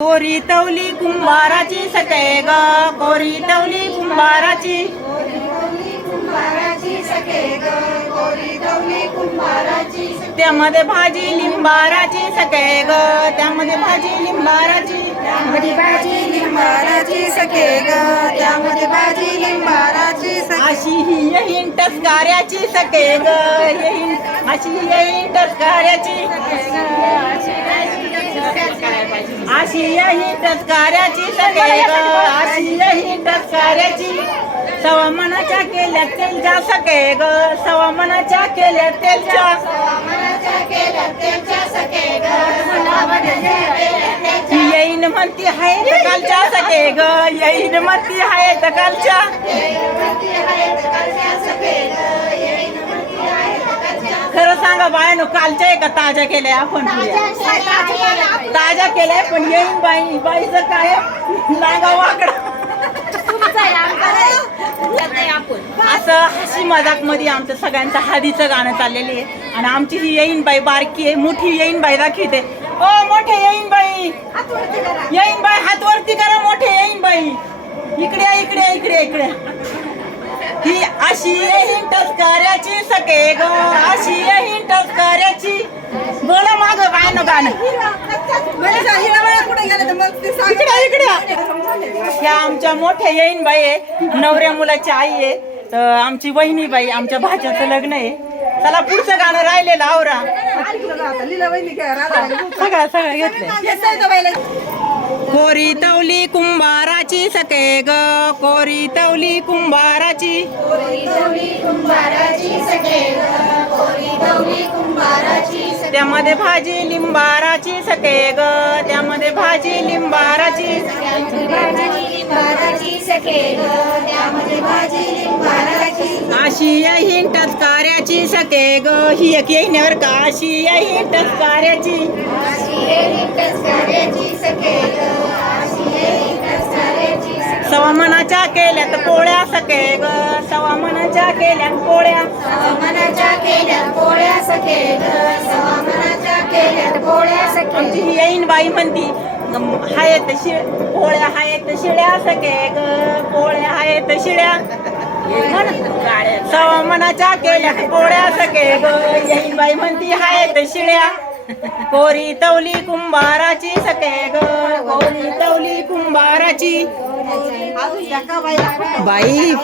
कोरी तवली कुंभाराची सके ग. कोरी तवली कुंभाराची. त्यामध्ये भाजी लिंबाराची सके ग. त्यामध्ये भाजी लिंबाराची. त्यामध्ये भाजी लिंबाराची सखे ग. त्यामध्ये भाजी लिंबाराची अशी ही येईन टसकाऱ्याची सके ग. अशी येईन टसकाऱ्याची. आशिया ही टसकाऱ्याची सके ग अशी ही टसकाऱ्याची सवा मनाच्या केल्या तेलच्या सके ग सवा मनाच्या केल्या तेलच्या. येईन म्हणती हाय तर कालच्या सके ग येईन म्हणती हाय तर कालच्या. सांगा बायानो कालच्या आहे का ताज्या केल्या आपण? ताज्या केल्या पण येईन बाई बाईचं काय? लागा वाकडा. असं हसी मजाकमध्ये आमचं सगळ्यांचं हळदीचं गाणं चाललेलं आहे. आणि आमची ही येईन बाई बारकी आहे मोठी येईन बाई दाखवते ओ मोठे येईन बाई. येईन बाई हात वरती करा मोठे येईन बाई. इकडे इकडे इकडे इकडे. ही अशी येईन टसकाऱ्याची सके ग. अशी येईन टसकाऱ्याची बोला माग गाणं गाणं. इकडे इकडे. ह्या आमच्या मोठ्या येईन बाई आहे. नवऱ्या मुलाची आई आहे. तर आमची वहिनी बाई आमच्या भाच्याचं लग्न आहे. चला पुढचं गाणं राहिलेलं आवरा. सगळं सगळं बाईला. कोरी तवली कुंभाराची सके ग कोरी तवली कुंभाराची. त्यामध्ये भाजी लिंबाराची सके ग त्यामध्ये भाजी लिंबाराची. अशी येईन सके ग ही एक येईन का? अशी येईन सवामनाच्या केल्यात पोळ्या सके ग. सवामनाच्या केल्यात पोळ्या. आमची ही येईन बाई म्हणती हायत शि पोळ्या हायत शिळ्या सके ग. पोळ्या हायत शिळ्या. सवामनाच्या केल्यात पोळ्या सके ग. येईन बाई म्हणती हायत शिळ्या. कोरी तवली कुंभाराची सके ग. कोरी बाईला बाई.